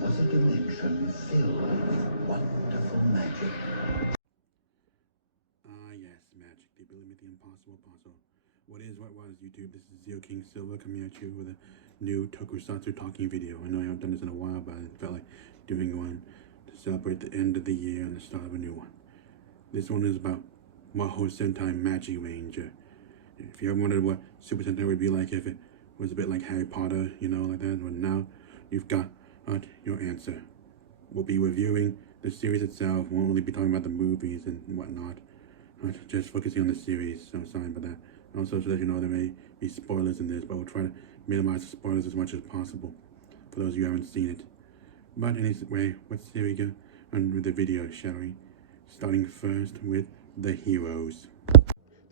was a dimension filled with wonderful magic. Yes, magic. The ability to make the impossible possible. What was, YouTube? This is Zero King Silver coming at you with a new Tokusatsu talking video. I know I haven't done this in a while, but I felt like doing one to celebrate the end of the year and the start of a new one. This one is about Mahou Sentai Magiranger. If you ever wondered what Super Sentai would be like if it was a bit like Harry Potter, you know, like that, well, now you've got your answer. We'll be reviewing the series itself. Won't really be talking about the movies and whatnot. Just focusing on the series, so sorry about that. Also, to let you know, there may be spoilers in this, but we'll try to minimize the spoilers as much as possible for those of you who haven't seen it. But anyway, let's see we go on with the video, shall we? Starting first with the heroes.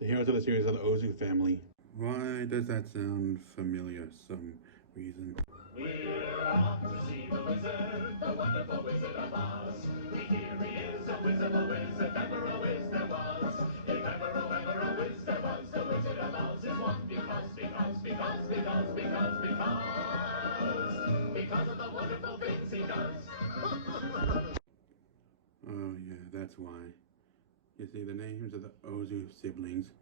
The heroes of the series are the Ozu family. Why does that sound familiar? Some reason. We're off to see the wizard, the wonderful Wizard of Oz. We hear he is a whiz of a whiz, if ever a whiz there was. If ever a whiz there was, the Wizard of Oz is one because of the wonderful things he does. Oh yeah, that's why. You see, the names of the Ozu siblings,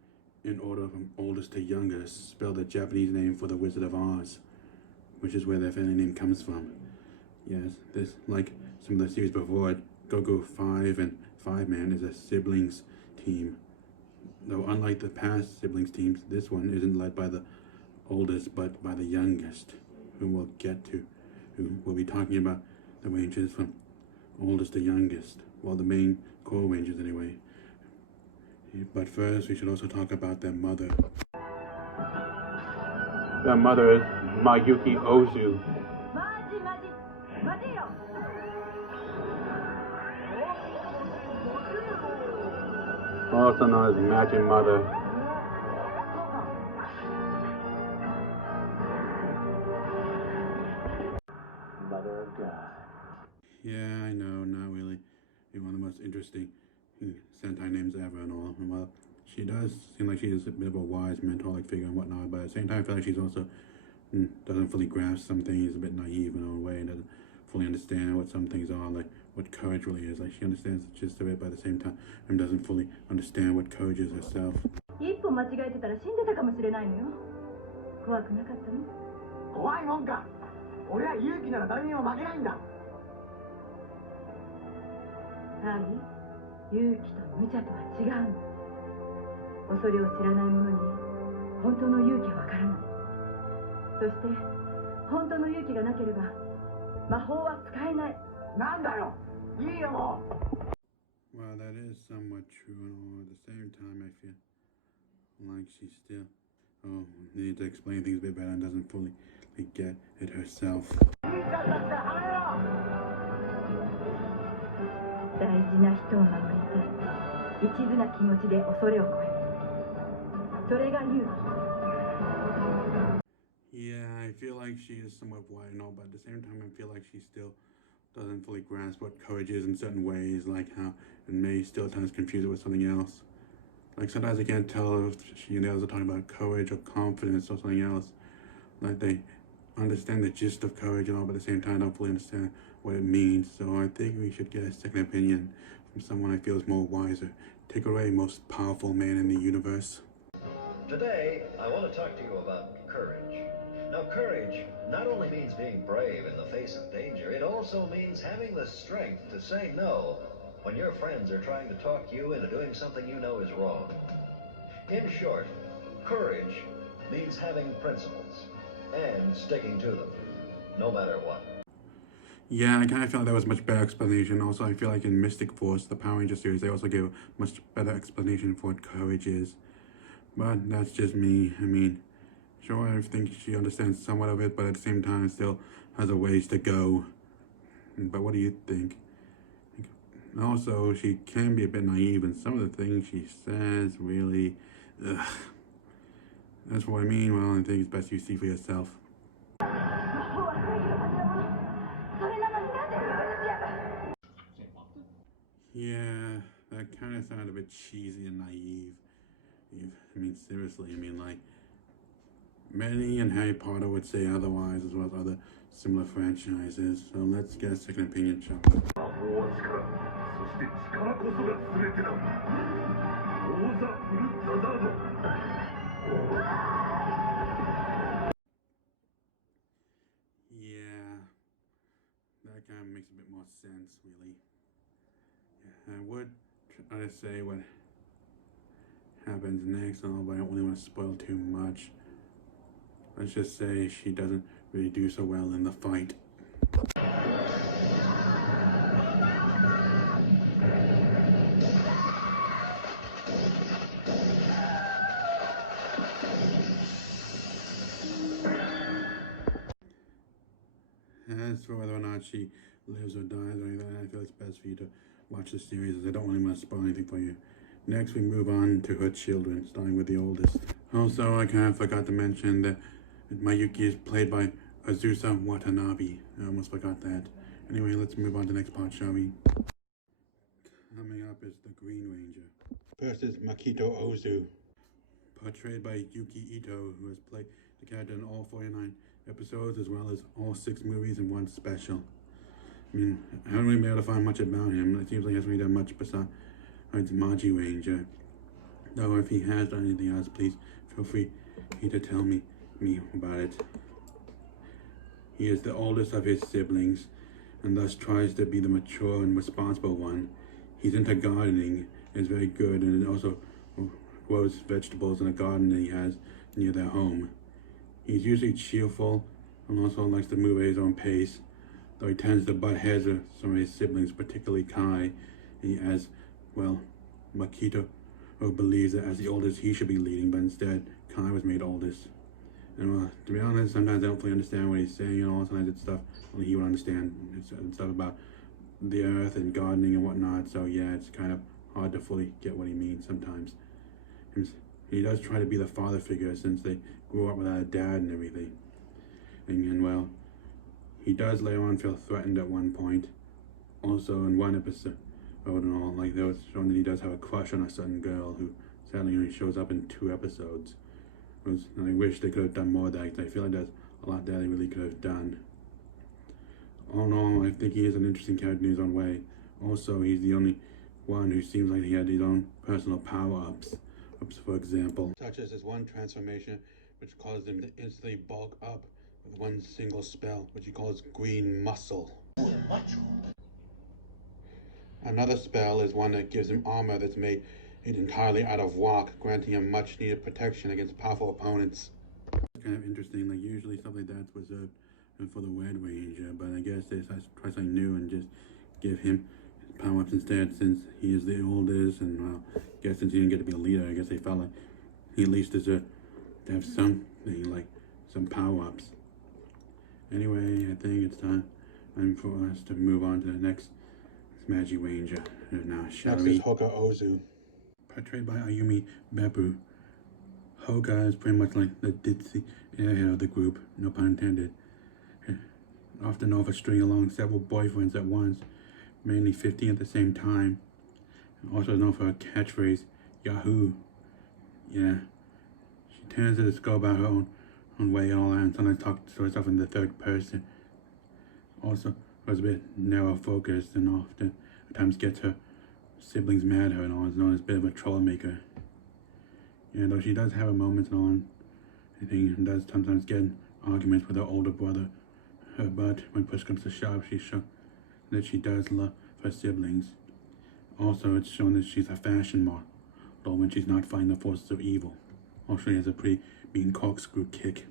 in order from oldest to youngest, spell the Japanese name for the Wizard of Oz, which is where their family name comes from. Yes, this, like some of the series before it, Go-Go 5 and 5-Man is a siblings team. Though unlike the past siblings teams, this one isn't led by the oldest, but by the youngest, who we'll get to, who will be talking about the ranges from oldest to youngest, well, the main core ranges anyway. But first, we should also talk about their mother. Their mother is Mayuki Ozu. Also known as Magic Mother. Mother of God. Yeah, I know, not really one of the most interesting Sentai names ever and all. And well, she does seem like she's a bit of a wise mentor-like figure and whatnot, but at the same time I feel like she's also doesn't fully grasp some things, a bit naive in her own way, and doesn't fully understand what some things are, like what courage really is. Like, she understands the gist of it, but at the same time and doesn't fully understand what courage is herself. Well, that is somewhat true, and at the same time I feel like she still needs to explain things a bit better and doesn't fully get it herself. Yeah, I feel like she is somewhat wide and all, but at the same time I feel like she still doesn't fully grasp what courage is in certain ways, like how it may still times confuse it with something else. Like, sometimes I can't tell if she and the others are talking about courage or confidence or something else. Like, they understand the gist of courage and all, but at the same time don't fully understand what it means. So I think we should get a second opinion from someone I feel is more wiser. Take it away, most powerful man in the universe. Today, I want to talk to you about courage. Now, courage not only means being brave in the face of danger, it also means having the strength to say no when your friends are trying to talk you into doing something you know is wrong. In short, courage means having principles and sticking to them, no matter what. Yeah, I kind of feel like that was a much better explanation. Also, I feel like in Mystic Force, the Power Ranger series, they also gave a much better explanation for what courage is. But that's just me. I mean, sure, I think she understands somewhat of it, but at the same time still has a ways to go. But what do you think? Also, she can be a bit naive, and some of the things she says really, that's what I mean. Well, I think it's best you see for yourself. Yeah, that kind of sounded a bit cheesy and naive. I mean, seriously, I mean, like, Many in Harry Potter would say otherwise, as well as other similar franchises. So let's get a second opinion, shall we? 魔法は力、そして力こそが全てだ。オーザ・フル・ザザード。Yeah, that kind of makes a bit more sense, really. Yeah, I would try to say what happens next, and all, but I don't really want to spoil too much. Let's just say she doesn't really do so well in the fight. As for whether or not she lives or dies or anything, I feel it's best for you to watch the series, as I don't really want to spoil anything for you. Next, we move on to her children, starting with the oldest. Also, I kind of forgot to mention that Mayuki is played by Azusa Watanabe. I almost forgot that. Anyway, let's move on to the next part, shall we? Coming up is the Green Ranger versus Makito Ozu, portrayed by Yuki Ito, who has played the character in all 49 episodes, as well as all 6 movies and 1 special. I mean, I haven't really been able to find much about him. It seems like he hasn't really done much besides magiranger. Though if he has done anything else, please feel free to tell me about it. He is the oldest of his siblings, and thus tries to be the mature and responsible one. He's into gardening, is very good, and also grows vegetables in a garden that he has near their home. He's usually cheerful and also likes to move at his own pace, though he tends to butt heads with some of his siblings, particularly Kai, as well. Makito believes that as the oldest he should be leading, but instead Kai was made oldest. And to be honest, sometimes I don't fully understand what he's saying, and all sometimes it's stuff only he would understand. It's stuff about the earth and gardening and whatnot, so yeah, it's kind of hard to fully get what he means sometimes. He does try to be the father figure since they grew up without a dad and everything. And well, he does later on feel threatened at one point. Also in one episode and all, like there was shown that he does have a crush on a certain girl who sadly only shows up in 2 episodes. And I wish they could have done more of that, because I feel like there's a lot that they really could have done. All in all, I think he is an interesting character in his own way. Also, he's the only one who seems like he had his own personal power-ups. For example, such as his one transformation, which caused him to instantly bulk up with one single spell, which he calls Green Muscle. Another spell is one that gives him armor that's made entirely out of rock, granting him much needed protection against powerful opponents. It's kind of interesting, like usually stuff like that's reserved for the Red Ranger, but I guess they decided to try something new and just give him power-ups instead, since he is the oldest, and well, I guess since he didn't get to be a leader, I guess they felt like he at least deserved to have something, like some power-ups. Anyway, I think it's time for us to move on to the next magiranger. Now, shall we? Next is Hoka Ozu, portrayed by Ayumi Beppu. Hoka is pretty much like the ditzy airhead of the group, no pun intended. Often known for stringing along several boyfriends at once, mainly 15 at the same time. Also known for her catchphrase, Yahoo! Yeah. She tends to just go about her own way all that, and sometimes talk to herself in the 3rd person. Also was a bit narrow focused, and often at times gets her siblings mad at her, and all is known as a bit of a troublemaker. Yeah, though she does have her moments and all, I think, and does sometimes get in arguments with her older brother. But when push comes to shove, she's shown that she does love her siblings. Also, it's shown that she's a fashion model when she's not fighting the forces of evil. Also, she has a pretty mean corkscrew kick.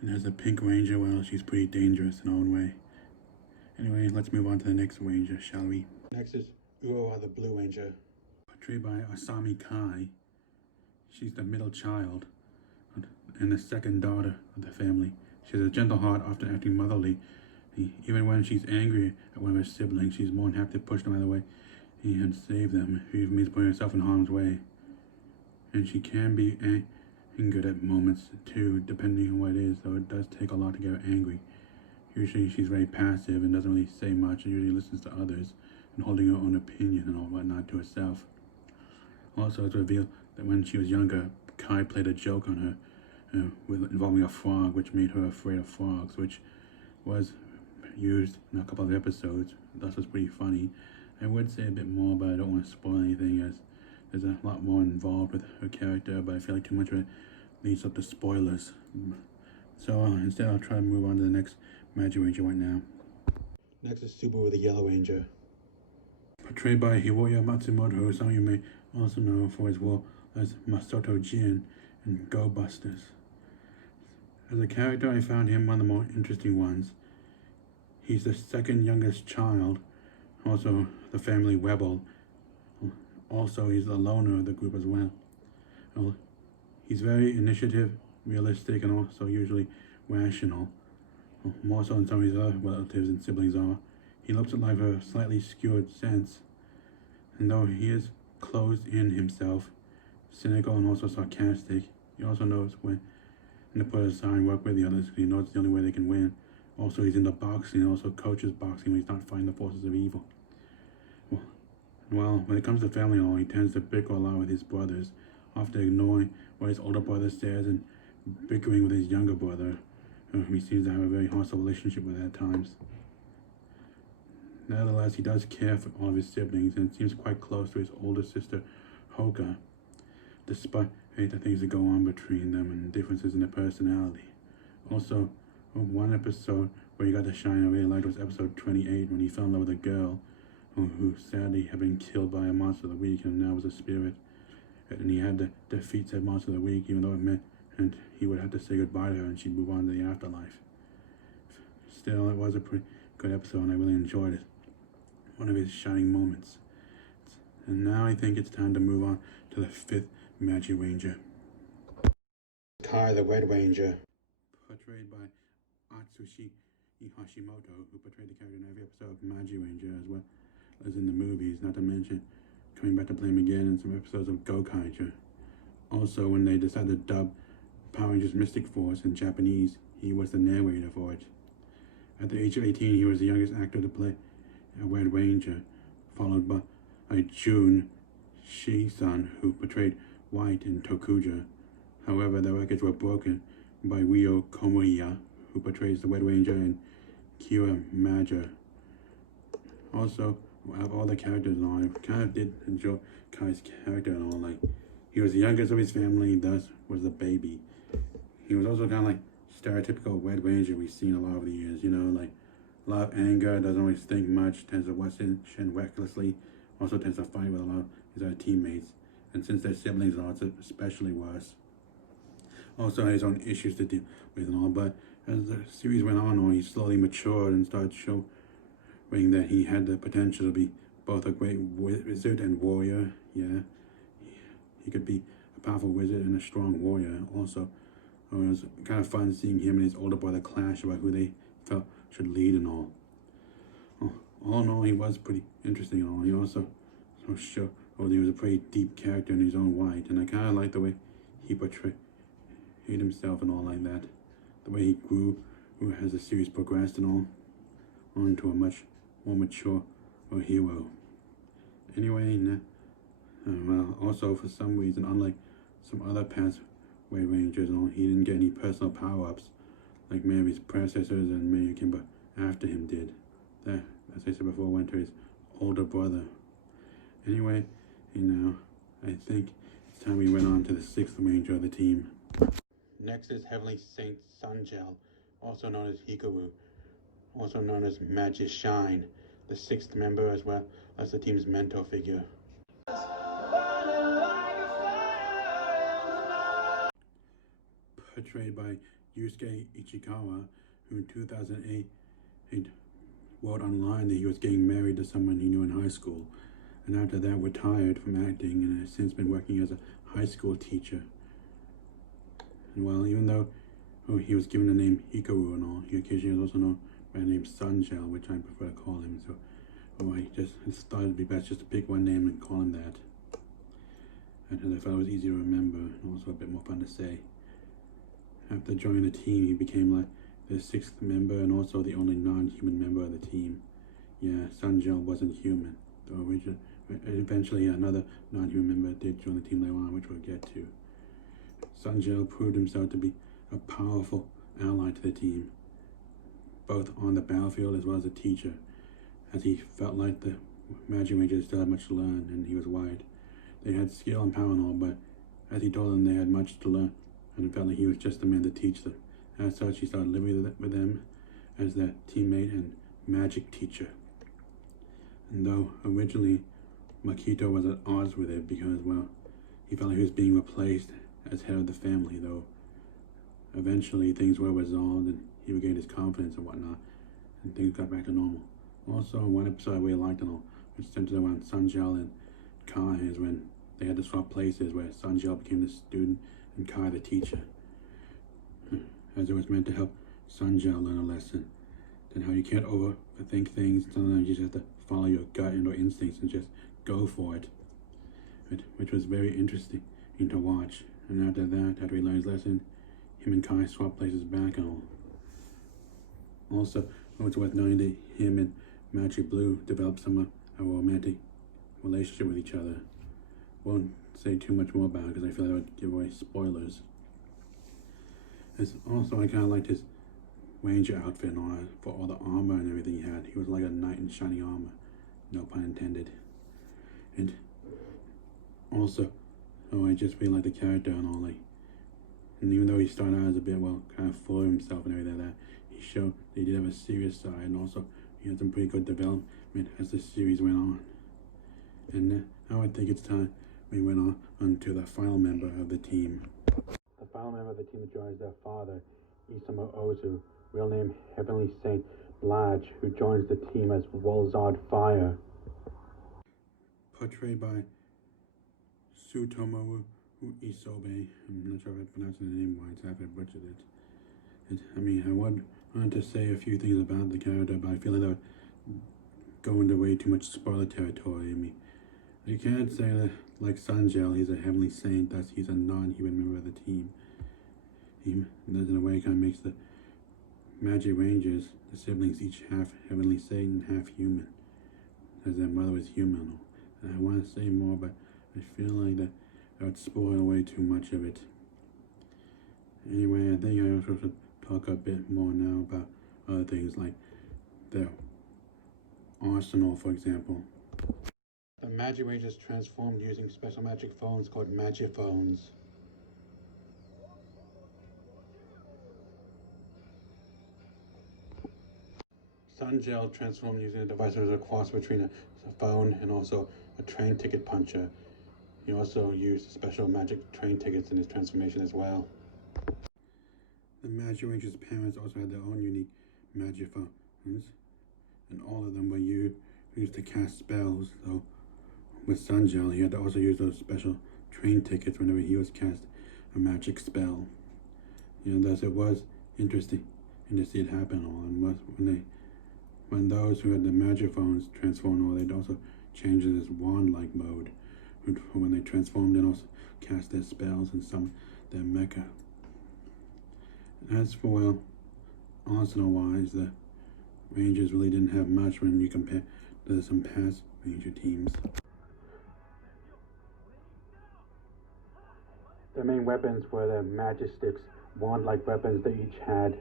And as a Pink Ranger, well, she's pretty dangerous in her own way. Anyway, let's move on to the next Ranger, shall we? Next is Ura the Blue Ranger, portrayed by Asami Kai. She's the middle child and the 2nd daughter of the family. She has a gentle heart, often acting motherly. Even when she's angry at one of her siblings, she's more than happy to push them out of the way and save them, if it even means putting herself in harm's way. And she can be angered at moments too, depending on what it is, though it does take a lot to get her angry. Usually she's very passive and doesn't really say much, and usually listens to others and holding her own opinion and all whatnot to herself. Also, it's revealed that when she was younger, Kai played a joke on her involving a frog, which made her afraid of frogs, which was used in a couple of episodes. That was pretty funny. I would say a bit more, but I don't want to spoil anything, as there's a lot more involved with her character, but I feel like too much of it leads up to spoilers. So instead I'll try to move on to the next magiranger right now. Next is Subaru the Yellow Ranger. Portrayed by Hiroya Matsumoto, who some of you may also know for his role as Masato Jin in Go Busters. As a character, I found him one of the more interesting ones. He's the second youngest child, also the family rebel. Also, he's the loner of the group as well. He's very initiative, realistic, and also usually rational. More so than some of his other relatives and siblings are. He looks at life with a slightly skewed sense. And though he is closed in himself, cynical and also sarcastic, he also knows when to put aside and work with the others, because he knows it's the only way they can win. Also, he's into boxing and also coaches boxing when he's not fighting the forces of evil. Well, when it comes to family and all, he tends to bicker a lot with his brothers, often ignoring what his older brother says and bickering with his younger brother, who he seems to have a very hostile relationship with at times. Nevertheless, he does care for all of his siblings and seems quite close to his older sister, Hoka, despite the things that go on between them and differences in their personality. Also, one episode where he got to shine I really liked was episode 28, when he fell in love with a girl who sadly had been killed by a monster of the week and now was a spirit. And he had to defeat said monster of the week, even though it meant and he would have to say goodbye to her and she'd move on to the afterlife. Still, it was a pretty good episode and I really enjoyed it. One of his shining moments. And now I think it's time to move on to the 5th magiranger. Kai the Red Ranger. Portrayed by Atsushi Hashimoto, who portrayed the character in every episode of Magiranger as well as in the movies, not to mention coming back to play him again in some episodes of Gokaiger. Also, when they decided to dub Power Rangers Mystic Force in Japanese, he was the narrator for it. At the age of 18, he was the youngest actor to play a Red Ranger, followed by Jun Shi-san, who portrayed White in Tokuja. However, the records were broken by Ryo Komiya, who portrays the Red Ranger in Kira Major. Also, out of all the characters and all, I kind of did enjoy Kai's character and all. Like, he was the youngest of his family, thus was the baby. He was also kind of like stereotypical Red Ranger we've seen a lot over the years, you know, like a lot of anger, doesn't always think much, tends to rush in recklessly, also tends to fight with a lot of his other teammates. And since they're siblings and all, it's especially worse. Also had his own issues to deal with and all, but as the series went on, he slowly matured and started showing that he had the potential to be both a great wizard and warrior. Yeah, he could be a powerful wizard and a strong warrior. Also, it was kind of fun seeing him and his older brother clash about who they felt should lead and all. All in all, he was pretty interesting and all. He also showed he was a pretty deep character in his own right, and I kind of liked the way he portrayed himself and all like that. The way he grew as the series progressed and all, onto a much more mature hero. Anyway, well, also for some reason, unlike some other past Red Rangers and all, he didn't get any personal power-ups like many of his predecessors and many who came after him did. That, as I said before, went to his older brother. Anyway, I think it's time we went on to the 6th Ranger of the team. Next is Heavenly Saint Sungel, also known as Hikaru, also known as Magishine, the 6th member as well as the team's mentor figure. Portrayed by Yusuke Ichikawa, who in 2008 wrote online that he was getting married to someone he knew in high school, and after that retired from acting and has since been working as a high school teacher. And well, even though he was given the name Hikaru and all, he occasionally was also known by the name Sungel, which I prefer to call him. So I just thought it'd be best just to pick one name and call him that. And I thought it was easy to remember and also a bit more fun to say. After joining the team, he became like the 6th member and also the only non-human member of the team. Yeah, Sungel wasn't human, though eventually another non-human member did join the team later on, which we'll get to. Sanjel proved himself to be a powerful ally to the team, both on the battlefield as well as a teacher, as he felt like the magirangers still had much to learn, and he was worried. They had skill and power and all, but as he told them, they had much to learn, and it felt like he was just the man to teach them. As such, he started living with them as their teammate and magic teacher. And though originally Makito was at odds with it because, well, he felt like he was being replaced as head of the family, though eventually things were resolved and he regained his confidence and whatnot, and things got back to normal. Also, one episode I really liked and all, which centered around Sanjel and Kai, is when they had to swap places, where Sanjel became the student and Kai the teacher, as it was meant to help Sanjel learn a lesson, then how you can't overthink things. Sometimes you just have to follow your gut and or instincts and just go for it, which was very interesting to watch. And after that, after he learned his lesson, him and Kai swapped places back and all. Also, it's worth knowing that him and Magic Blue developed a romantic relationship with each other. Won't say too much more about it because I feel like that would give away spoilers. Also, I kind of liked his ranger outfit and all, for all the armor and everything he had. He was like a knight in shining armor, no pun intended. And also, I just really like the character and all, like, and even though he started out as a bit, well, kind of full of himself and everything like that, he showed that he did have a serious side, and also he had some pretty good development as the series went on. And now I think it's time we went on to the final member of the team. The final member of the team joins their father, Isamu Ozu, real name Heavenly Saint Bladge, who joins the team as Wolzard Fire. Portrayed by Sutomo Isobe. I'm not sure if I pronounced the name right, so I butchered it. I wanted to say a few things about the character, but I feel like that would go into way too much spoiler territory. You can't say that, like Sanjel, he's a heavenly saint, thus he's a non-human member of the team. That in a way kind of makes the magirangers, the siblings, each half heavenly saint and half human, as their mother was human. And I want to say more, but I feel like that would spoil away too much of it. Anyway, I think I also should talk a bit more now about other things like their arsenal, for example. The magirangers transformed using special magic phones called magiphones. Sanjel transformed using a device that was a cross between a phone and also a train ticket puncher. He also used special magic train tickets in his transformation as well. The magirangers' parents also had their own unique magiphones, and all of them were used to cast spells. So with Sanjel, he had to also use those special train tickets whenever he was cast a magic spell. Thus it was interesting to see it happen all. And when those who had the magiphones transformed, they'd also change in this wand-like mode when they transformed and also cast their spells and some their mecha. As for, well, arsenal-wise, the Rangers really didn't have much when you compare to some past Ranger teams. Their main weapons were their Magisticks, wand-like weapons they each had.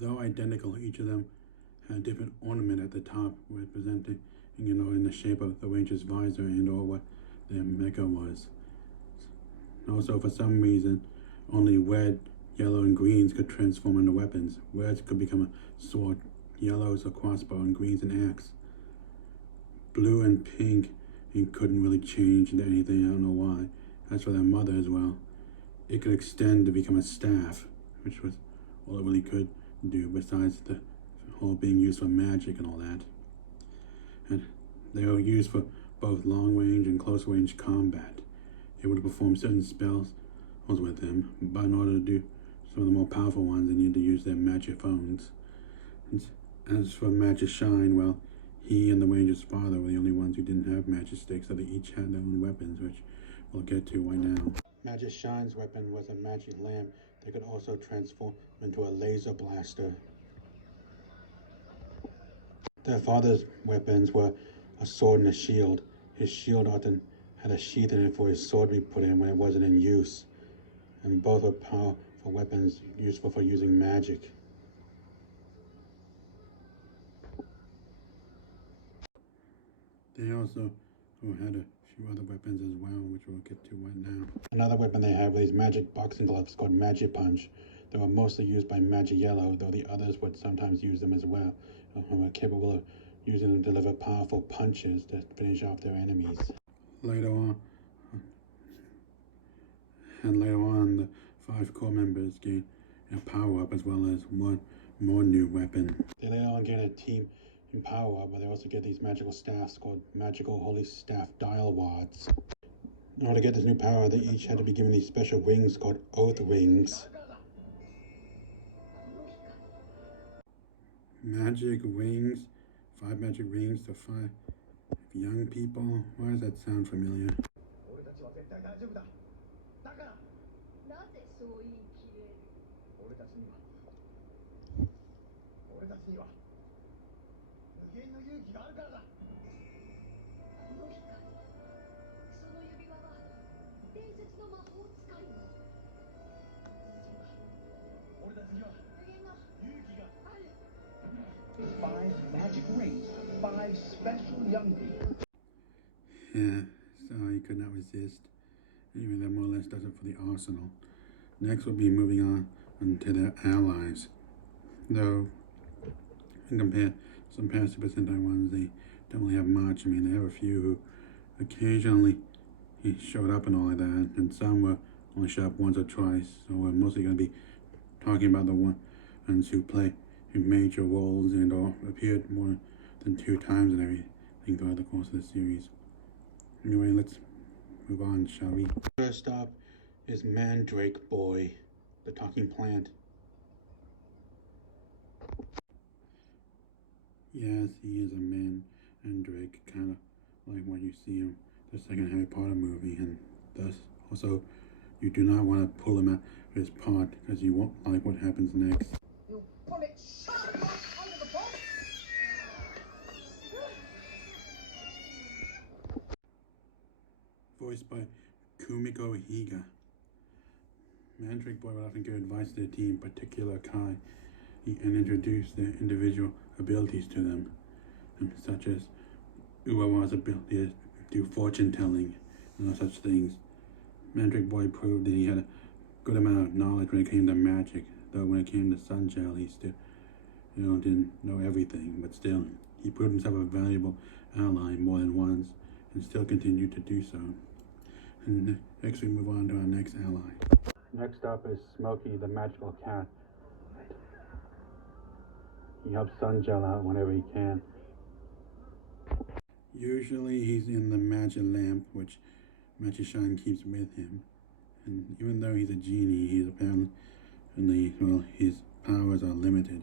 Though identical, each of them had a different ornament at the top, representing, in the shape of the Ranger's visor and or what their mecha was. Also, for some reason, only red, yellow, and greens could transform into weapons. Reds could become a sword, yellows a crossbow, and greens an axe. Blue and pink couldn't really change into anything, I don't know why. As for their mother as well, it could extend to become a staff, which was all it really could do, besides the whole being used for magic and all that. And they were used for both long range and close range combat. They would perform certain spells with them, but in order to do some of the more powerful ones, they needed to use their magiphones. As for Magishine, well, he and the Ranger's father were the only ones who didn't have Magisticks, so they each had their own weapons, which we'll get to right now. Magishine's weapon was a magic lamp that could also transform into a laser blaster. Their father's weapons were a sword and a shield. His shield often had a sheath in it for his sword to be put in when it wasn't in use. And both were powerful weapons useful for using magic. They also had a few other weapons as well, which we'll get to right now. Another weapon they had were these magic boxing gloves called Magic Punch. They were mostly used by Magic Yellow, though the others would sometimes use them as well, and were capable of using them to deliver powerful punches to finish off their enemies. Later on, the 5 core members gain a power-up as well as one more new weapon. They later on gain a team in power-up, but they also get these magical staffs called Magical Holy Staff Dial Wads. In order to get this new power, they each had to be given these special wings called Oath Wings. Magic wings, 5 magic wings to 5 young people. Why does that sound familiar? Magic rings, 5 special young people. Yeah, so he could not resist. Anyway, that more or less does it for the arsenal. Next we'll be moving on to their allies. Though, compared to some past Super Sentai ones, they don't really have much. I mean, they have a few who occasionally showed up and all like that, and some were only showed up once or twice. So we're mostly going to be talking about the ones who play major roles and or appeared more than 2 times and everything throughout the course of the series. Anyway, let's move on, shall we? First up is Mandrake Boy, the talking plant. Yes, he is a mandrake, kind of like what you see in the second Harry Potter movie, and thus also you do not want to pull him out of his pot because you won't like what happens next. You pull it sharp under the pot. Voiced by Kumiko Higa. Mandrake Boy would often give advice to the team, particular Kai, and introduce their individual abilities to them, such as Uwawa's ability to do fortune telling and all such things. Mandrake Boy proved that he had a good amount of knowledge when it came to magic, though when it came to Sun Gel, he still didn't know everything, but still, he proved himself a valuable ally more than once, and still continued to do so. And next we move on to our next ally. Next up is Smokey, the magical cat. He helps Sun Gel out whenever he can. Usually he's in the magic lamp, which Machishan keeps with him. And even though he's a genie, he's apparently, his powers are limited.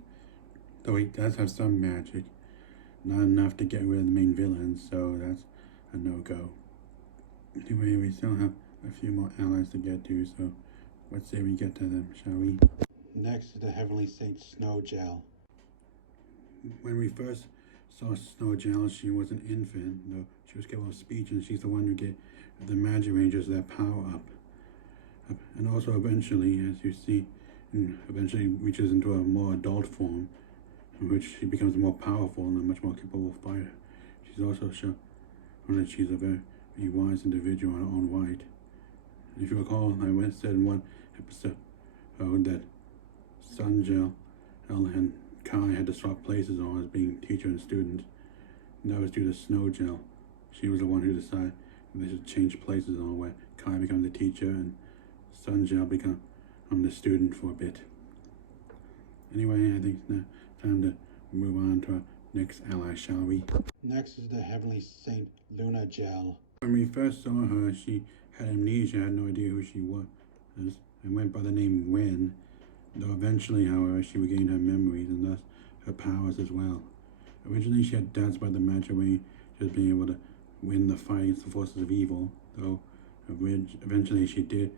Though he does have some magic, not enough to get rid of the main villain, so that's a no-go. Anyway, we still have a few more allies to get to, so let's say we get to them, shall we? Next is the Heavenly Saint Snow Gel. When we first saw Snow Gel, she was an infant, though she was capable of speech, and she's the one who gave the magirangers that power up. And also eventually, as you see, eventually reaches into a more adult form, in which she becomes more powerful and a much more capable fighter. She's also shown that she's a very wise individual in her own right. If you recall, I said in one episode that Sun Gel and Kai had to swap places on as being teacher and student. And that was due to Snow Gel. She was the one who decided they should change places on, where Kai becomes the teacher and Sun Gel become the student for a bit. Anyway, I think it's now time to move on to our next ally, shall we? Next is the Heavenly Saint Luna Gel. When we first saw her, she had amnesia, had no idea who she was, and went by the name Wen. Though eventually, however, she regained her memories and thus her powers as well. Originally, she had doubts about the magic way, just being able to win the fight against the forces of evil, though eventually she did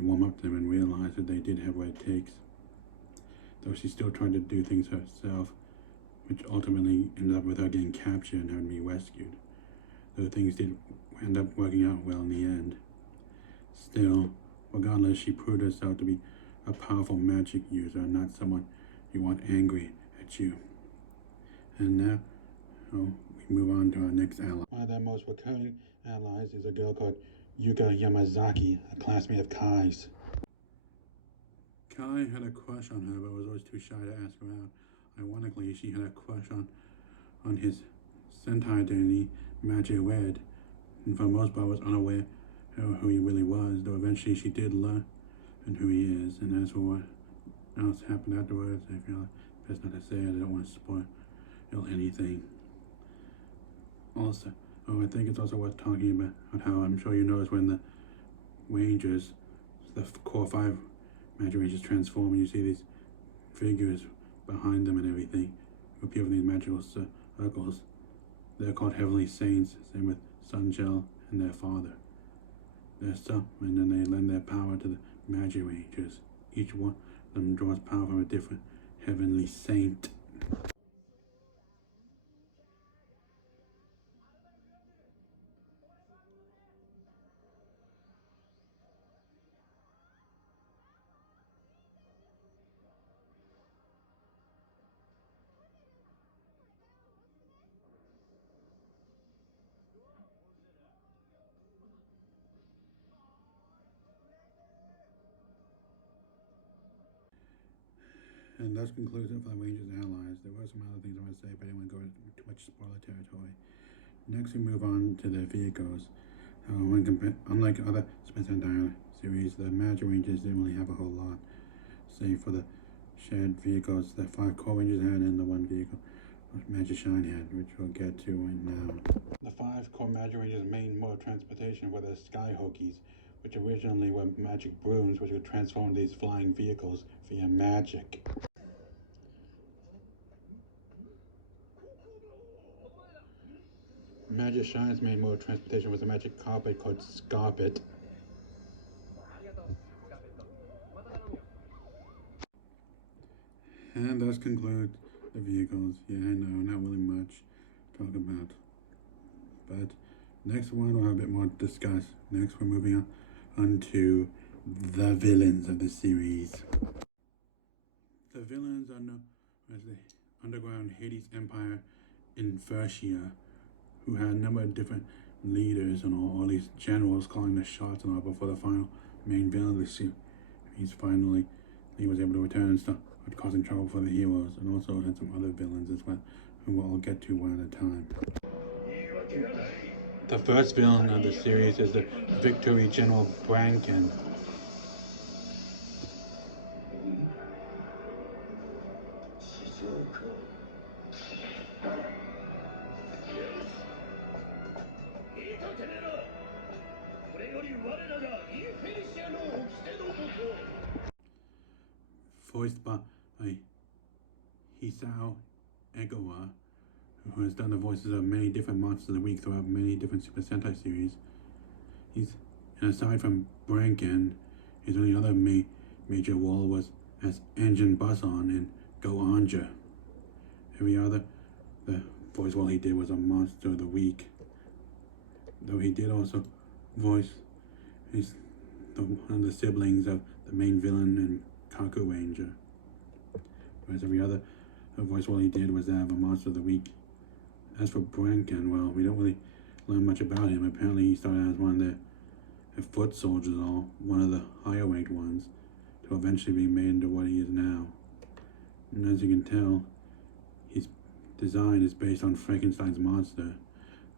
warm up to them and realized that they did have what it takes. Though she still tried to do things herself, which ultimately ended up with her getting captured and having to be rescued. though things did end up working out well in the end. Still, regardless, she proved herself to be a powerful magic user, not someone you want angry at you. And now, we move on to our next ally. One of their most recurring allies is a girl called Yuka Yamazaki, a classmate of Kai's. Kai had a crush on her, but was always too shy to ask her out. Ironically, she had a crush on his Sentai identity, Magic Red, and for the most part was unaware of who he really was, though eventually she did learn who he is. And as for what else happened afterwards, I feel like best not to say it. I don't want to spoil anything. Also, I think it's also worth talking about how I'm sure you noticed when the Rangers, the core 5 Magic Rangers transform, and you see these figures behind them and everything, who appear with these magical circles. They're called Heavenly Saints, same with Sunshell and their father. They're stuff, and then they lend their power to the Magic Rangers. Each one of them draws power from a different Heavenly Saint. And thus concludes it for the Rangers allies. There were some other things I want to say, but I didn't want to go into too much spoiler territory. Next, we move on to the vehicles. Unlike other Super Sentai series, the Magic Rangers didn't really have a whole lot, save for the shared vehicles that 5 core Rangers had and the 1 vehicle Magic Shine had, which we'll get to right now. The 5 core Magic Rangers' main mode of transportation were the Sky Hokies, which originally were magic brooms, which would transform these flying vehicles via magic. Magic Shine's main mode of transportation was a magic carpet called Scarpet. And thus conclude the vehicles. Yeah, I know, not really much to talk about. But next one we'll have a bit more to discuss. Next we're moving on to the villains of the series. The villains are known as the underground Hades Empire in Fersia, who had a number of different leaders and all these generals calling the shots and all before the final main villain of the series. He was able to return and start causing trouble for the heroes, and also had some other villains as well, who we'll get to one at a time. The first villain of the series is the Victory General Branken. Voiced by Hisao Egawa, who has done the voices of many different monsters of the week throughout many different Super Sentai series. And aside from Branken, his only other major role was as Engine Buzzon in Go Anja. Every other the voice role he did was a monster of the week. Though he did also voice one of the siblings of the main villain and Kaku Ranger. Whereas every other voice role he did was that of a monster of the week. As for Branken, well, we don't really learn much about him. Apparently he started as one of the foot soldiers, or one of the higher ranked ones, to eventually be made into what he is now. And as you can tell, his design is based on Frankenstein's monster.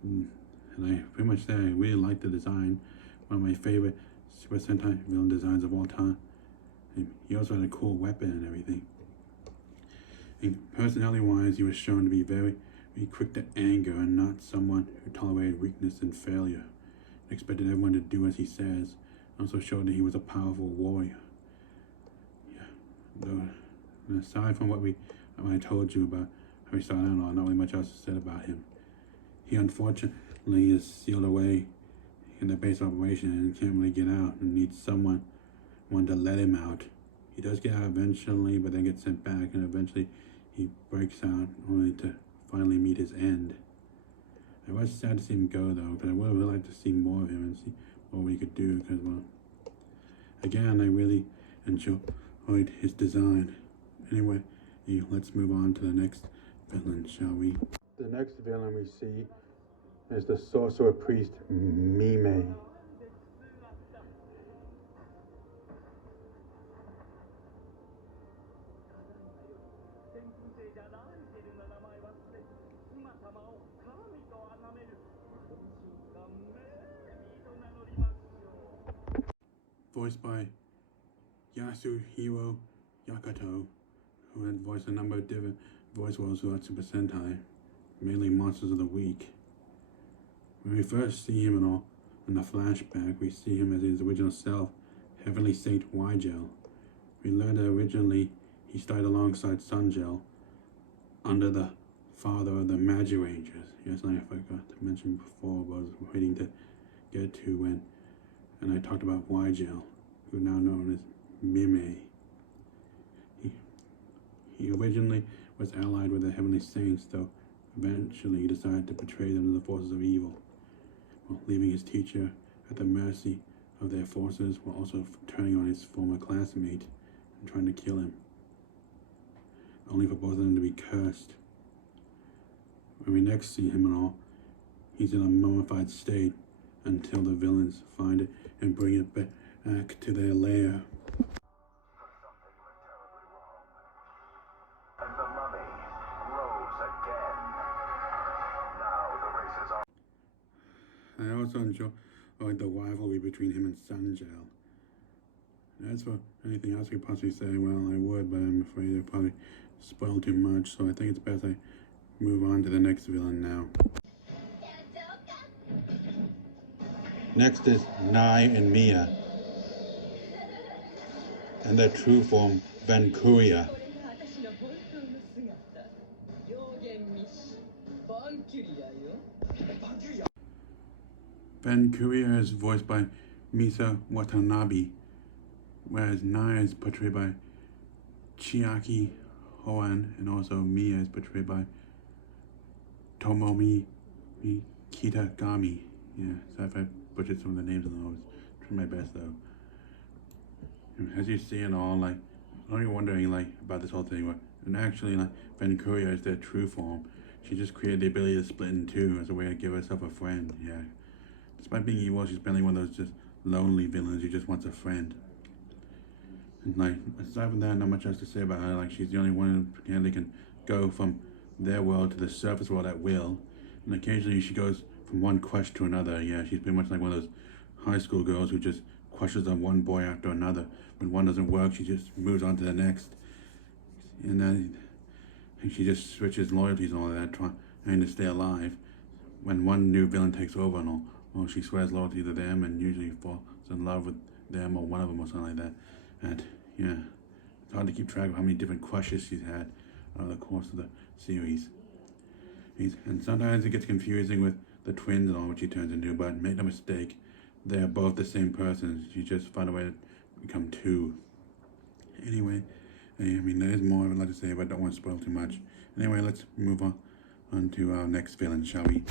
And I pretty much say I really like the design. One of my favorite Super Sentai villain designs of all time. And he also had a cool weapon and everything. And personality-wise, he was shown to be very quick to anger and not someone who tolerated weakness and failure. Expected everyone to do as he says. Also showed that he was a powerful warrior. Yeah. Though, aside from what I told you about how he started out, not really much else is said about him. He unfortunately is sealed away in the base operation and can't really get out, and needs someone to let him out. He does get out eventually, but then gets sent back, and eventually he breaks out only to finally meet his end. I was sad to see him go though, because I would have really liked to see more of him and see what we could do, because, well, again, I really enjoyed his design. Anyway, let's move on to the next villain, shall we? The next villain we see is the sorcerer priest Mime. Voiced by Yasuhiro Yakato, who had voiced a number of different voice roles throughout Super Sentai, mainly Monsters of the Week. When we first see him and all in the flashback, we see him as his original self, Heavenly Saint Ygel. We learned that originally he started alongside Sungel under the father of the magirangers. Yes, I forgot to mention before, but I was waiting to get to when, and I talked about Ygel, who now known as Mime. He originally was allied with the Heavenly Saints, though eventually he decided to betray them to the forces of evil, while leaving his teacher at the mercy of their forces, while also turning on his former classmate and trying to kill him, only for both of them to be cursed. When we next see him and all, he's in a mummified state until the villains find it and bring it back to their lair. I also enjoy the rivalry between him and Sungel. As for anything else we possibly say, well, I would, but I'm afraid it'll probably spoil too much, so I think it's best I move on to the next villain now. Next is Nai and Mia, and their true form, Vancuria. Vancuria is voiced by Misa Watanabe, whereas Nai is portrayed by Chiaki Hoan, and also Mia is portrayed by Tomomi Kitagami. Yeah, so if I butchered some of the names of those, try my best though. As you see and all, like, I'm only wondering like about this whole thing, and actually like Vancuria is their true form. She just created the ability to split in two as a way to give herself a friend. Yeah, despite being evil, she's barely one of those just lonely villains who just wants a friend. And like, aside from that, not much else to say about her. Like, she's the only one who can go from their world to the surface world at will, and occasionally she goes from one crush to another. Yeah, she's pretty much like one of those high school girls who just crushes on one boy after another. When one doesn't work, she just moves on to the next, and then she just switches loyalties and all that, trying to stay alive. When one new villain takes over and all, well, she swears loyalty to them and usually falls in love with them or one of them or something like that. And yeah, it's hard to keep track of how many different crushes she's had over the course of the series. And sometimes it gets confusing with the twins and all what she turns into, but make no mistake, they're both the same person. She just found a way to become two. Anyway, I mean, there is more I would like to say, but I don't want to spoil too much. Anyway, let's move on to our next villain, shall we?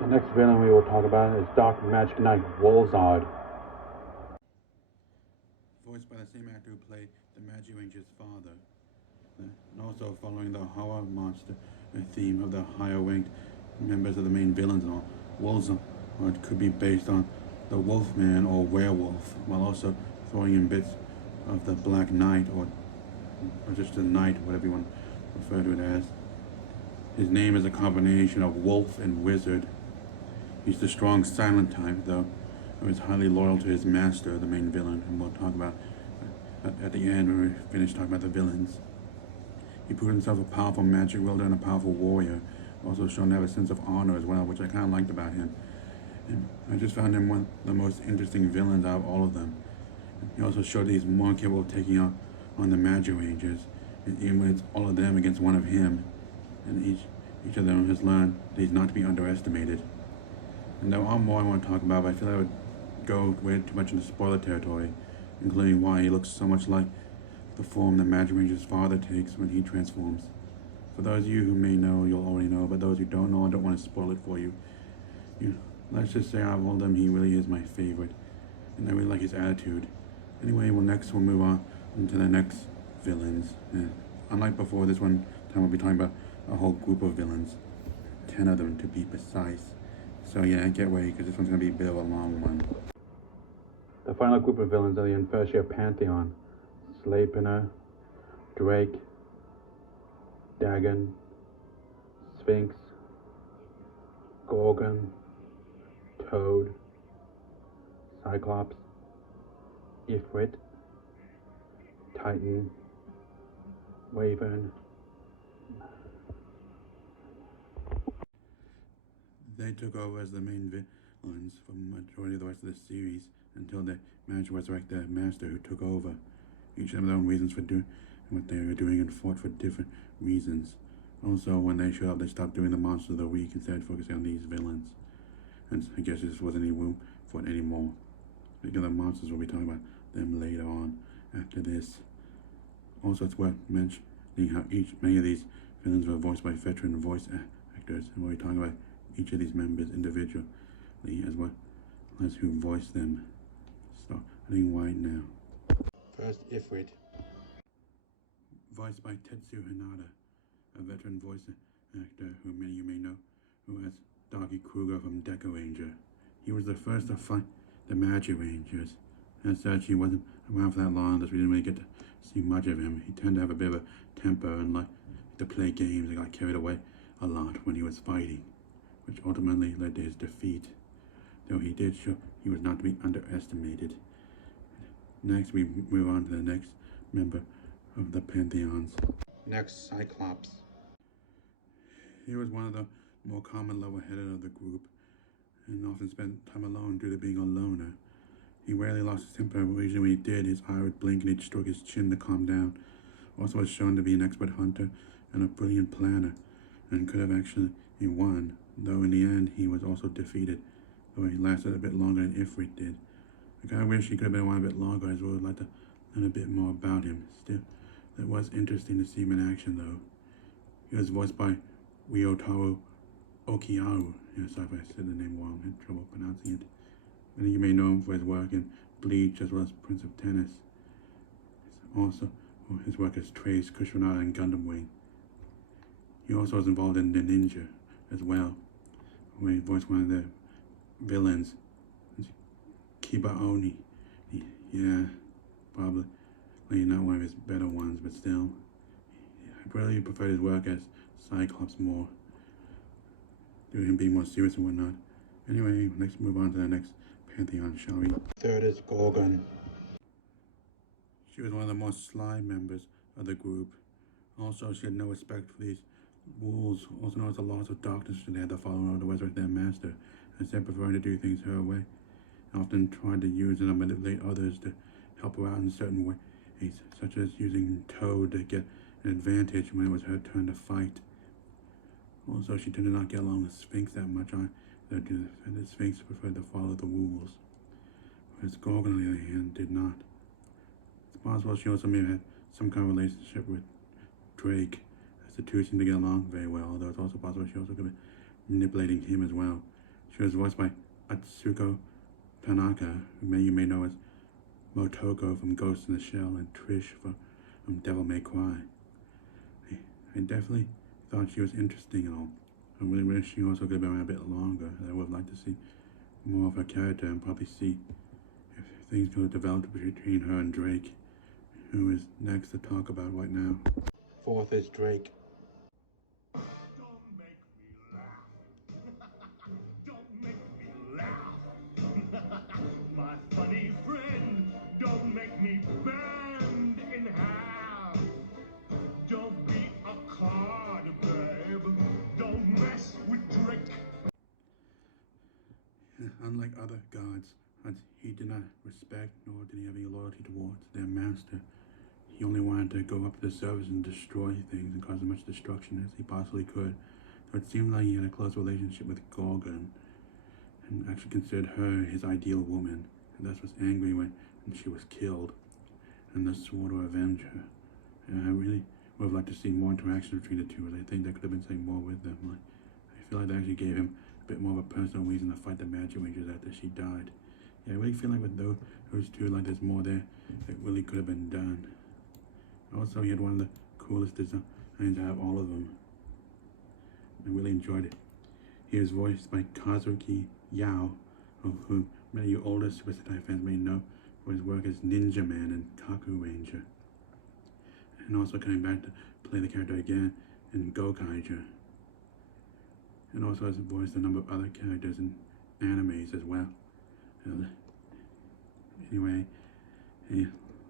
The next villain we will talk about is Dark Magic Knight Wolzard. Voiced by the same actor who played the Magiranger's father. And also following the horror monster theme of the higher ranked members of the main villains and all, Wolzard could be based on the Wolfman or Werewolf, while also throwing in bits of the Black Knight or just the Knight, whatever you want to refer to it as. His name is a combination of wolf and wizard. He's the strong silent type, though, who is highly loyal to his master, the main villain, and we'll talk about at the end when we finish talking about the villains. He proved himself a powerful magic wielder and a powerful warrior, also shown to have a sense of honor as well, which I kind of liked about him. And I just found him one of the most interesting villains out of all of them. He also showed that he's more capable of taking on the magirangers, and even when it's all of them against one of him, and each of them has learned that he's not to be underestimated. And there are more I want to talk about, but I feel I would go way too much into spoiler territory, including why he looks so much like the form the Magiranger's father takes when he transforms. For those of you who may know, you'll already know, but those who don't know, I don't want to spoil it for you. Yeah, let's just say out of all of them, he really is my favorite, and I really like his attitude. Anyway, next we'll move on to the next villains. Unlike before, this one time we'll be talking about a whole group of villains, 10 of them to be precise. So yeah, get ready because this one's gonna be a bit of a long one. The final group of villains are the Infernal Pantheon: Sleipnir, Drake, Dagon, Sphinx, Gorgon, Toad, Cyclops, Ifrit, Titan, Wyvern. They took over as the main villains for the majority of the rest of the series until they managed to resurrect their master who took over. Each had their own reasons for doing what they were doing and fought for different reasons. Also, when they showed up, they stopped doing the Monsters of the Week and started focusing on these villains. And I guess there just wasn't any room for it anymore. Because the monsters, we'll be talking about them later on after this. Also, it's worth mentioning how many of these villains were voiced by veteran voice actors, and we'll be talking about each of these members individually as well as who voiced them. Starting right now. First, Ifrit, voiced by Tetsu Hinata, a veteran voice actor who many of you may know, who as Doggy Kruger from Deco Ranger. He was the first to fight the magirangers. As such, he wasn't around for that long, thus we didn't really get to see much of him. He tended to have a bit of a temper and liked to play games and got carried away a lot when he was fighting, which ultimately led to his defeat, though he did show he was not to be underestimated. Next, we move on to the next member of the Pantheons. Next, Cyclops. He was one of the more common level-headed of the group, and often spent time alone due to being a loner. He rarely lost his temper, but usually when he did, his eye would blink and he'd stroke his chin to calm down. Also was shown to be an expert hunter and a brilliant planner, and could have actually won, though in the end he was also defeated, though he lasted a bit longer than Ifrit did. I kind of wish he could have been around a bit longer, as we would like to learn a bit more about him. Still, it was interesting to see him in action, though. He was voiced by Ryotaro Okiaru. Sorry if I said the name wrong, I had trouble pronouncing it. Many of you may know him for his work in Bleach as well as Prince of Tennis. Also, his work as Trace, Kushinaga, and Gundam Wing. He also was involved in the Ninja as well, where he voiced one of the villains, Kiba Oni. Yeah, probably not one of his better ones, but still. I really preferred his work as Cyclops more, due to him being more serious and whatnot. Anyway, let's move on to the next Pantheon, shall we? Third is Gorgon. She was one of the most sly members of the group. Also, she had no respect for these rules, also known as the laws of darkness, and they had to follow in order to resurrect their master, instead preferring to do things her way. Often tried to use and manipulate others to help her out in certain ways, such as using Toad to get an advantage when it was her turn to fight. Also, she did not get along with Sphinx that much, and the Sphinx preferred to follow the rules, whereas Gorgon, on the other hand, did not. It's possible she also may have had some kind of relationship with Drake, as the two seemed to get along very well, although it's also possible she also could be manipulating him as well. She was voiced by Atsuko Tanaka, who many of you may know as Motoko from Ghost in the Shell and Trish from Devil May Cry. I definitely thought she was interesting and all. I really wish she also could have been around a bit longer. I would like to see more of her character and probably see if things could have developed between her and Drake, who is next to talk about right now. Fourth is Drake. Don't make me laugh. Don't make me laugh. My funny friend, don't make me bend in half. Don't be a card, babe. Don't mess with Drake. Unlike other gods, he did not respect nor did he have any loyalty towards their master. He only wanted to go up to the surface and destroy things and cause as much destruction as he possibly could. So it seemed like he had a close relationship with Gorgon and actually considered her his ideal woman, and thus was angry when she was killed and thus swore to avenge her. And I really would have liked to see more interaction between the two, as I think there could have been something more with them. I feel like they actually gave him a bit more of a personal reason to fight the magirangers after she died. Yeah, I really feel like with those two, like there's more there that really could have been done. Also, he had one of the coolest designs out of all of them. I really enjoyed it. He was voiced by Kazuki Yao, who many of you older Super Sentai fans may know for his work as Ninja Man and Kaku Ranger. And also coming back to play the character again in Gokaiger. And also has voiced a number of other characters in animes as well. Anyway, hey,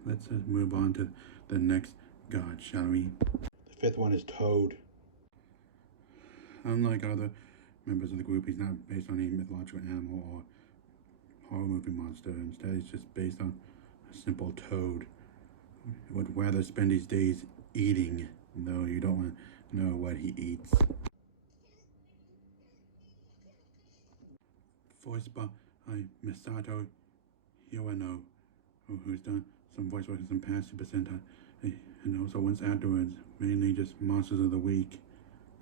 let's move on to the next god, shall we? The fifth one is Toad. Unlike other members of the group, he's not based on any mythological animal or horror movie monster. Instead, he's just based on a simple toad who would rather spend his days eating, though you don't want to know what he eats. Voiced by Misato Hirono, who's done some voice work in some past Super Sentai, and also once afterwards, mainly just Monsters of the Week.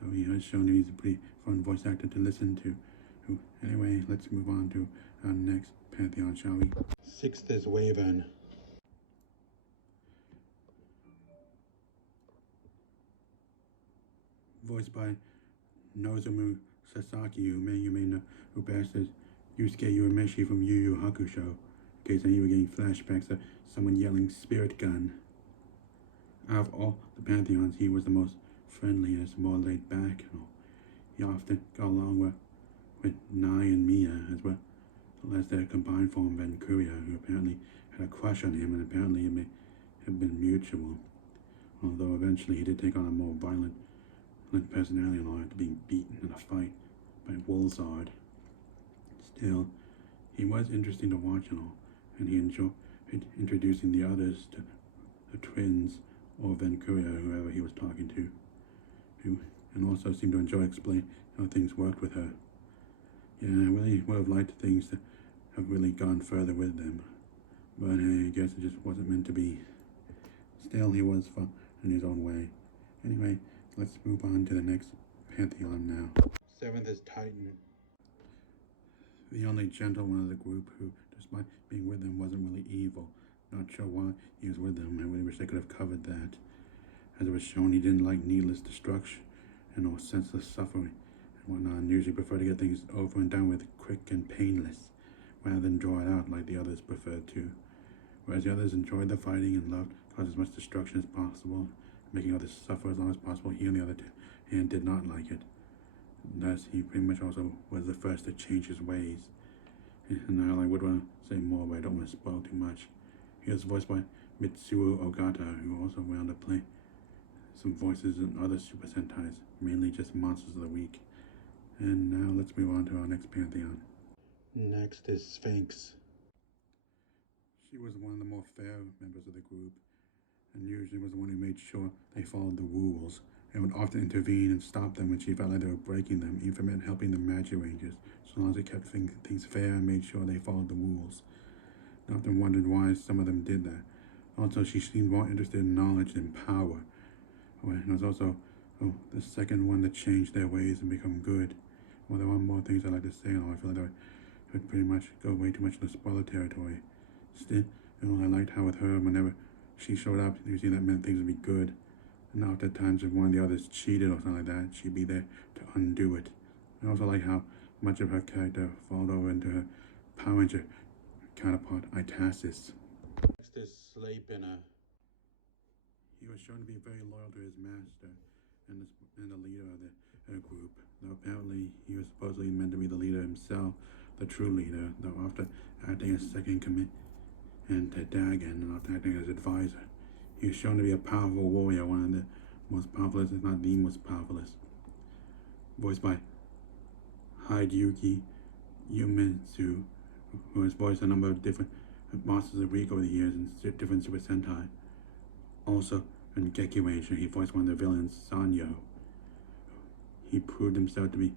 So he has shown that he's a pretty fun voice actor to listen to. Anyway, let's move on to our next pantheon, shall we? Sixth is Waven. Voiced by Nozomu Sasaki, you may know, who passed as Yusuke Urameshi from Yu Yu Hakusho. In case any of you were getting flashbacks of someone yelling "Spirit Gun." Out of all the pantheons, he was the most friendliest, more laid back, and all. He often got along with Nai and Mia as well, as their combined form Venkuria, who apparently had a crush on him, and apparently it may have been mutual. Although eventually he did take on a more violent personality and all, after being beaten in a fight by Wolzard. Still, he was interesting to watch and all, and he enjoyed introducing the others to the twins or Venkuria, whoever he was talking to, and also seemed to enjoy explaining how things worked with her. Yeah, I really would have liked things to have really gone further with them, but hey, I guess it just wasn't meant to be. Still, he was fun in his own way. Anyway, let's move on to the next pantheon now. Seventh is Titan. The only gentle one of the group who, despite being with them, wasn't really evil. Not sure why he was with them. I really wish they could have covered that. As it was shown, he didn't like needless destruction or senseless suffering and whatnot, and usually preferred to get things over and done with quick and painless, rather than draw it out like the others preferred to. Whereas the others enjoyed the fighting and loved to cause as much destruction as possible, making others suffer as long as possible, he on the other hand did not like it. Thus, he pretty much also was the first to change his ways. And now I would want to say more, but I don't want to spoil too much. He was voiced by Mitsuo Ogata, who also went on to play some voices in other Super Sentais, mainly just Monsters of the Week. And now let's move on to our next pantheon. Next is Sphinx. She was one of the more fair members of the group, and usually was the one who made sure they followed the rules, and would often intervene and stop them when she felt like they were breaking them, even if it meant helping the magirangers, so long as they kept things fair and made sure they followed the rules. I often wondered why some of them did that. Also, she seemed more interested in knowledge than power. And it was also the second one that changed their ways and become good. Well, there are more things I'd like to say, and I feel like I would pretty much go way too much into spoiler territory. Still, I liked how with her, whenever she showed up, usually that meant things would be good. And now at times if one of the others cheated or something like that, she'd be there to undo it. I also like how much of her character followed over into her Power Ranger counterpart, Itasis. Next is Slaypinner. He was shown to be very loyal to his master and the leader of the group, though apparently he was supposedly meant to be the leader himself, the true leader, though after acting as second command to Dagon and after acting as advisor. He was shown to be a powerful warrior, one of the most powerful, if not the most powerful. Voiced by Hideyuki Uematsu, who has voiced a number of different Monsters of the Week over the years in different Super Sentai. Also, in Gekiranger, he voiced one of the villains, Sanyo. He proved himself to be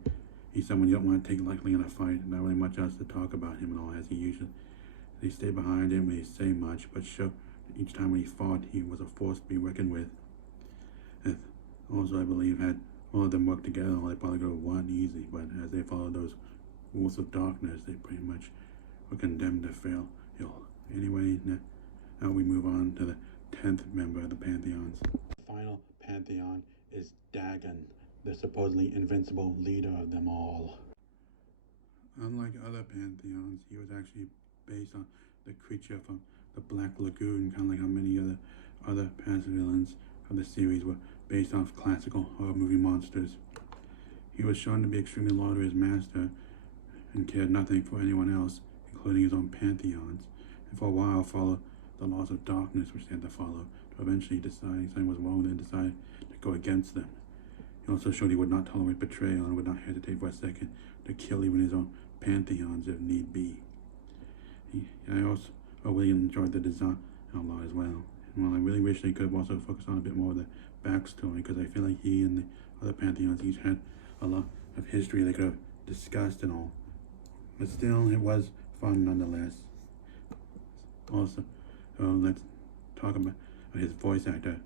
someone you don't want to take lightly in a fight. Not really much else to talk about him and all, as he usually they stay behind him when he say much, but show each time when he fought, he was a force to be reckoned with. And also, I believe, had all of them work together, they probably go one easy, but as they follow those rules of darkness, they pretty much were condemned to fail. Anyway, now we move on to the 10th member of the Pantheons. The final Pantheon is Dagon, the supposedly invincible leader of them all. Unlike other Pantheons, he was actually based on the creature from the Black Lagoon, kind of like how many other past villains of the series were based off classical horror movie monsters. He was shown to be extremely loyal to his master and cared nothing for anyone else, including his own pantheons, and for a while followed the laws of darkness which they had to follow, to eventually deciding something was wrong and decided to go against them. He also showed he would not tolerate betrayal and would not hesitate for a second to kill even his own pantheons if need be. I also really enjoyed the design a lot as well. And while I really wish they could have also focused on a bit more of the backstory, because I feel like he and the other pantheons each had a lot of history they could have discussed and all. But still, it was fun nonetheless. Also, let's talk about his voice actor,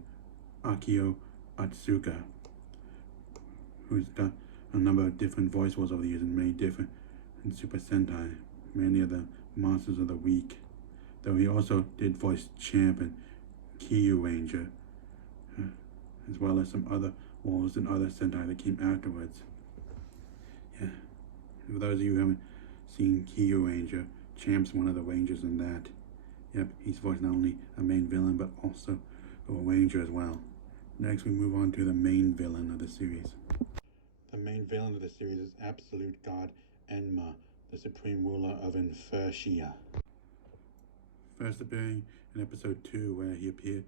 Akio Atsuka, who's done a number of different voice roles over the years in many different Super Sentai, many of the Monsters of the Week, though he also did voice Champ and Kyuranger, as well as some other roles in other Sentai that came afterwards. Yeah, for those of you who haven't seen Kyuranger, Champ's one of the Rangers in that. Yep, he's voiced not only a main villain, but also a Ranger as well. Next, we move on to the main villain of the series. The main villain of the series is Absolute God Enma, the supreme ruler of Infertia. First appearing in episode 2, where he appeared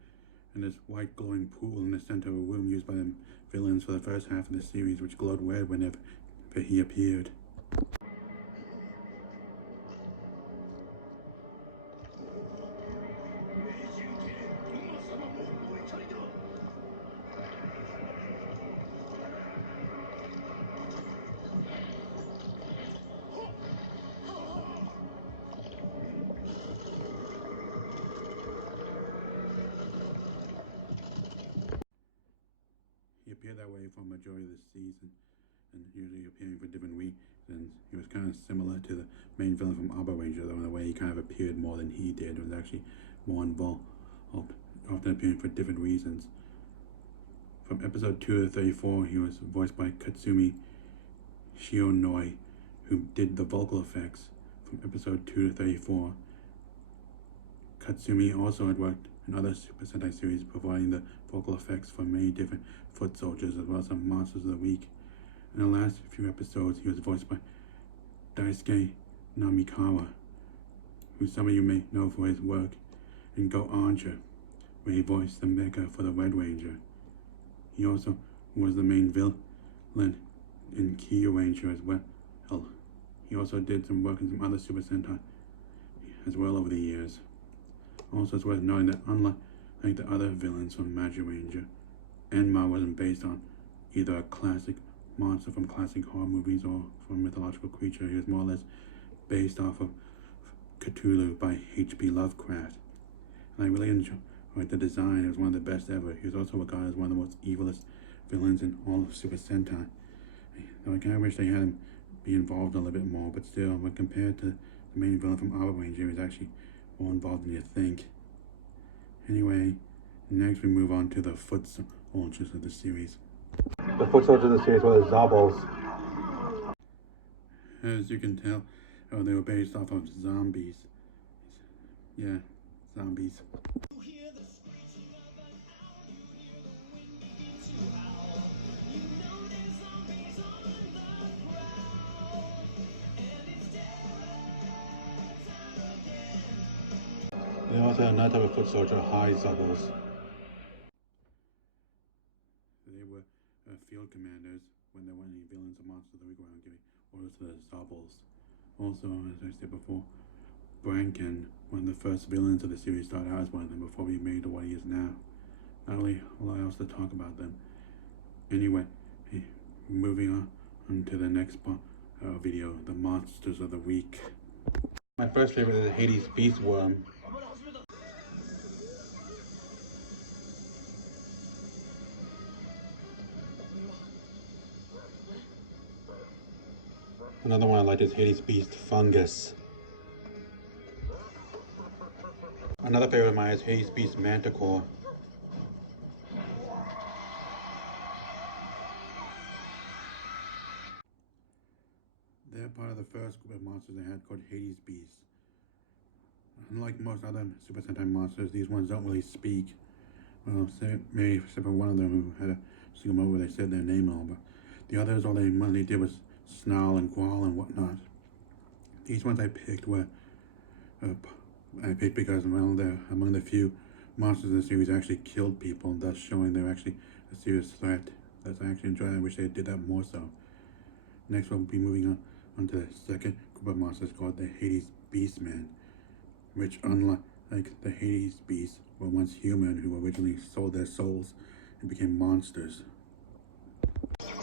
in this white glowing pool in the center of a room used by the villains for the first half of the series, which glowed red whenever he appeared. He appeared that way for a majority of the season, and usually appearing for different reasons. He was kind of similar to the main villain from Abba Ranger, though in a way he kind of appeared more than he did. It was actually more involved, often appearing for different reasons. From episode 2 to 34, he was voiced by Katsumi Shionoi, who did the vocal effects from episode 2 to 34. Katsumi also had worked in other Super Sentai series, providing the vocal effects for many different foot soldiers as well as some Monsters of the Week. In the last few episodes, he was voiced by Daisuke Namikawa, who some of you may know for his work in Go Archer, where he voiced the mecha for the Red Ranger. He also was the main villain in Kyuranger as well. He also did some work in some other Super Sentai as well over the years. Also, it's worth noting that unlike the other villains from Magiranger, Enma wasn't based on either a classic monster from classic horror movies or from a mythological creature. He was more or less based off of Cthulhu by H.P. Lovecraft. And I really enjoyed the design. It was one of the best ever. He was also regarded as one of the most evilest villains in all of Super Sentai. Though I kind of wish they had him be involved a little bit more, but still, when compared to the main villain from Aldo Ranger, he was actually more involved than you think. Anyway, next we move on to the foot soldiers of the series. The foot soldiers of the series were the Zabos. As you can tell, they were based off of zombies. Yeah, zombies. They also had another type of foot soldier, high Zabos. They were field commanders when there weren't any villains or monsters of the week around giving orders to the Zabos. Also, as I said before, Branken, one of the first villains of the series, started out as one of them before we made to what he is now. Not really a lot else to talk about them. Anyway, moving on to the next video, the Monsters of the Week. My first favorite is Hades Beast Worm. Another one I like is Hades Beast Fungus. Another favorite of mine is Hades Beast Manticore. They're part of the first group of monsters I had called Hades Beasts. Unlike most other Super Sentai monsters, these ones don't really speak. Well, maybe except for one of them who had a single moment where they said their name and all, but the others, all they did was snarl and growl and whatnot. These ones I picked were, because, well, they're among the few monsters in the series that actually killed people, thus showing they're actually a serious threat. That's I actually enjoy. I wish they did that more so. Next, we'll be moving on to the second group of monsters called the Hades Beastmen, which, unlike the Hades Beasts, were once human who originally sold their souls and became monsters.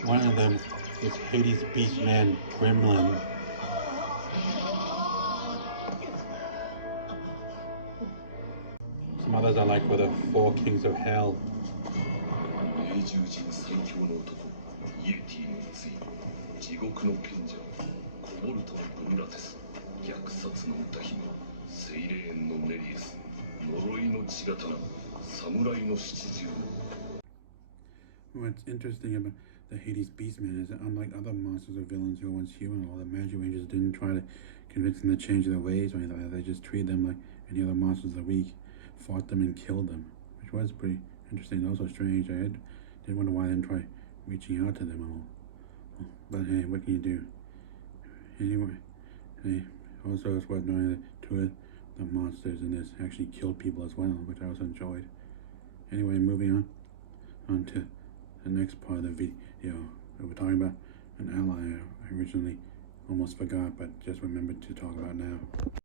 One of them is Hades Beastman Gremlin. Some others I like were the Four Kings of Hell. What's interesting about the Hades Beastman is that unlike other monsters or villains who were once human, all the magirangers didn't try to convince them to change their ways or anything like that. They just treated them like any other monsters of the week, fought them and killed them, which was pretty interesting and also strange. I did wonder why they didn't try reaching out to them all. But hey, what can you do? Anyway, hey, also it's worth knowing that two of the monsters in this actually killed people as well, which I also enjoyed. Anyway, moving on to the next part of the video. We're talking about an ally I originally almost forgot, but just remembered to talk about now.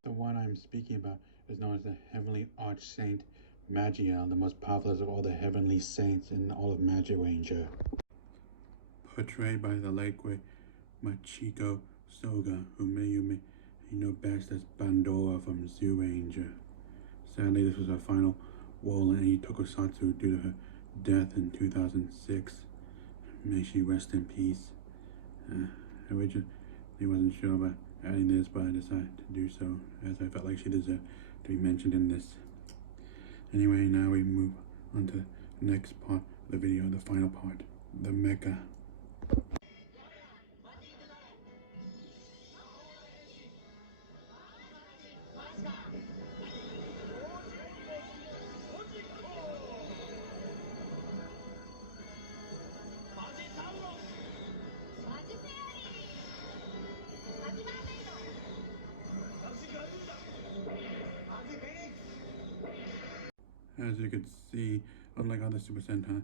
The one I'm speaking about is known as the Heavenly Archsaint Magiel, the most powerful of all the heavenly saints in all of Magiranger. Portrayed by the late great Machiko Soga, whom you may know best as Bandora from Zyuranger. Sadly, this was her final role in any Tokusatsu due to her death in 2006. May she rest in peace. Originally wasn't sure about adding this, but I decided to do so as I felt like she deserved to be mentioned in this. Anyway, now we move on to the next part of the video, the final part, the mecha. As you could see, unlike other Super Sentai,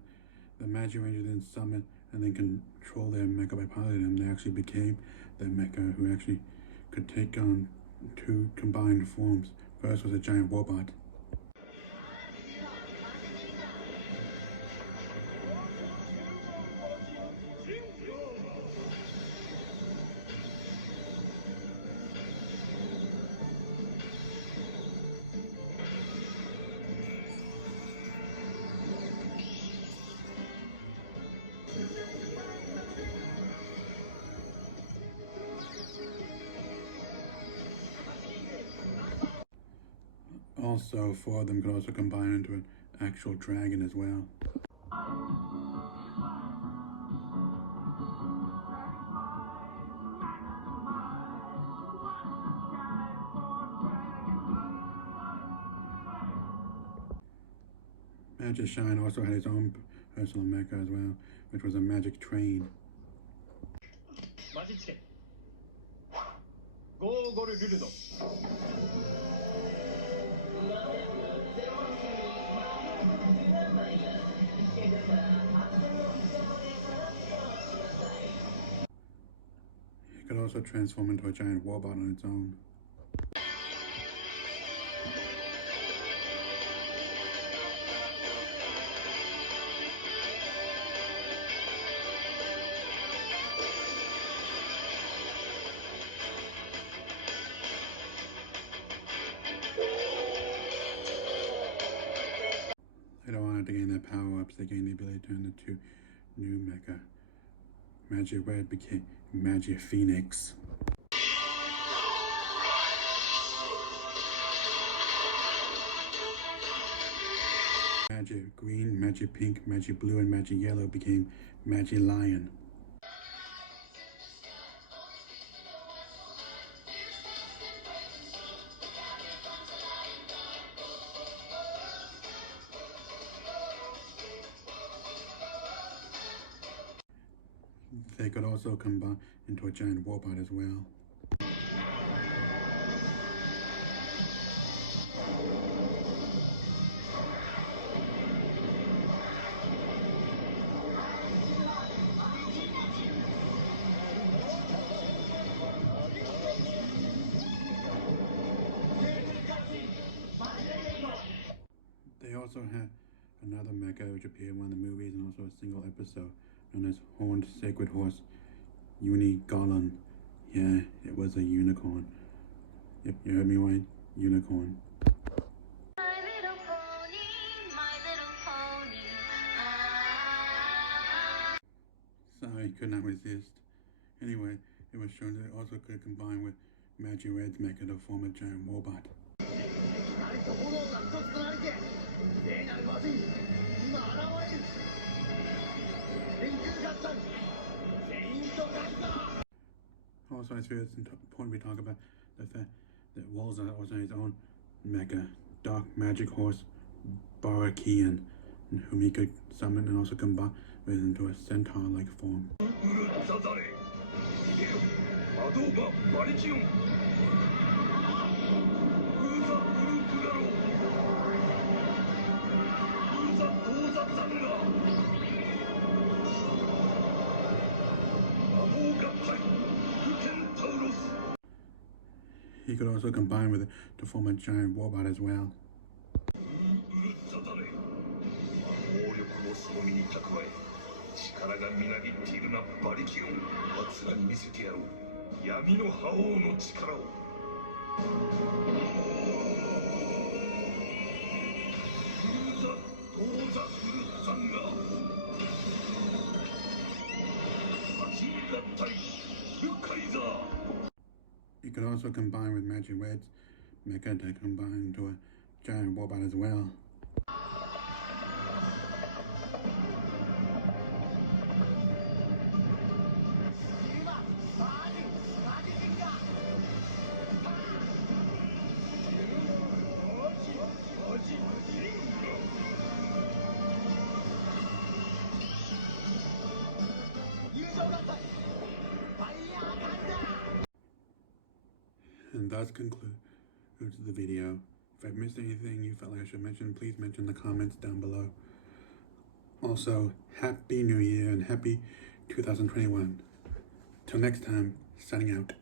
the Magiranger didn't summon and then control their mecha by piloting them. They actually became the mecha who actually could take on two combined forms. First was a giant robot. Also, four of them could also combine into an actual dragon as well. Magic Shine also had his own personal mecha as well, which was a magic train. It could also transform into a giant robot on its own. Later on, to gain their power-ups, they gained the ability to turn into new mecha. Magic Red became Magic Phoenix. Magic Green, Magic Pink, Magic Blue, and Magic Yellow became Magic Lion. They could also combine into a giant robot as well. They also had another mecha which appeared in one of the movies and also a single episode known as Horned Sacred Horse Unigalon. Yeah, it was a unicorn. Yep, you heard me right, unicorn. My little pony, my little pony. Sorry, could not resist. Anyway, it was shown that it also could combine with Magic Red's mecha to form a giant robot. Also, I feel it's important we talk about the fact that Walzer also has his own mecha, Dark Magic Horse Barakian, whom he could summon and also combine with into a centaur-like form. He could also combine with it to form a giant robot as well. He could also combine with Magic Red's mecha to combine into a giant robot as well. And thus concludes the video. If I missed anything you felt like I should mention, please mention in the comments down below. Also, Happy New Year and Happy 2021. Till next time, signing out.